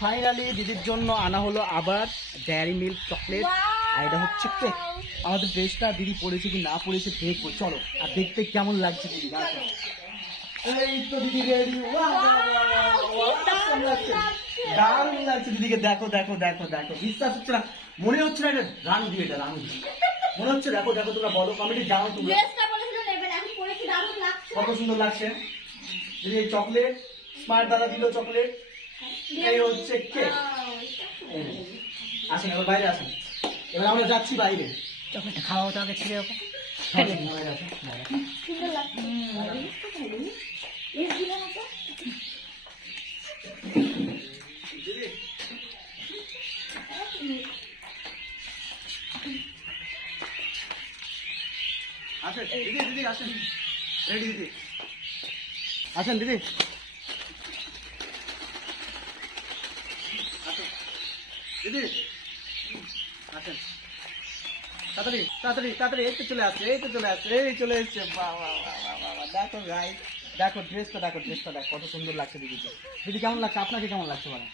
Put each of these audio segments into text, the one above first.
Finally দিদির জন্য আনা হলো আবার ডেয়ারি মিল্ক চকলেট, আর এটা হচ্ছে কেক। আমাদের ড্রেসটা দিদি পরেছে কি না পরেছে দেখবো, চলো। আর দেখতে কেমন লাগছে দিদি, দেখো। এই তো দিদি রেডি, দারুণ লাগছে দিদিকে। দেখো দেখো দেখো দেখো, বিশ্বাস হচ্ছে না, মনে হচ্ছে না এটা রানু দিয়ে, এটা রানু দিয়ে মনে হচ্ছে। দেখো দেখো, তোমরা বলো কমেন্টে, জানো তোমরা কত সুন্দর লাগছে দিদি। এই চকলেট স্মার্ট দাদা দিল চকলেট, এই হচ্ছে কেক। আসেন এবার বাইরে আসেন, এবার আমরা যাচ্ছি বাইরে। চকলেটটা খাওয়া হতো আগে, ছিঁড়ে রাখো। আসেন দিদি, দিদি আসেন, রেডি দিদি, আসেন দিদি, দিদি আসেন, তাড়াতাড়ি তাড়াতাড়ি তাড়াতাড়ি। এই তো চলে আসছে, এই তো চলে আসছে, এই চলে এসছে। বাবা বাবা, দেখো গাই, দেখো ড্রেসটা, দেখো ড্রেসটা দেখো কত সুন্দর লাগছে দিদি। দিদি কেমন লাগছে, আপনাকে কেমন লাগছে বলেন?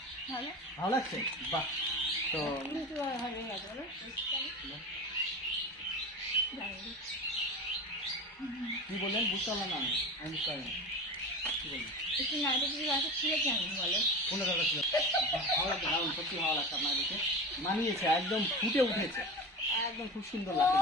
ভালো লাগছে, বাহ। তো কি বললেন বুঝতে পারলাম না, আমি বুঝতে পারিনি কি বললেন। কোনো দরকার ছিল, ভালো লাগছে, দারুণ, সত্যি ভালো লাগছে আপনার দেখে, মানিয়েছে, একদম ফুটে উঠেছে, একদম খুব সুন্দর লাগছে।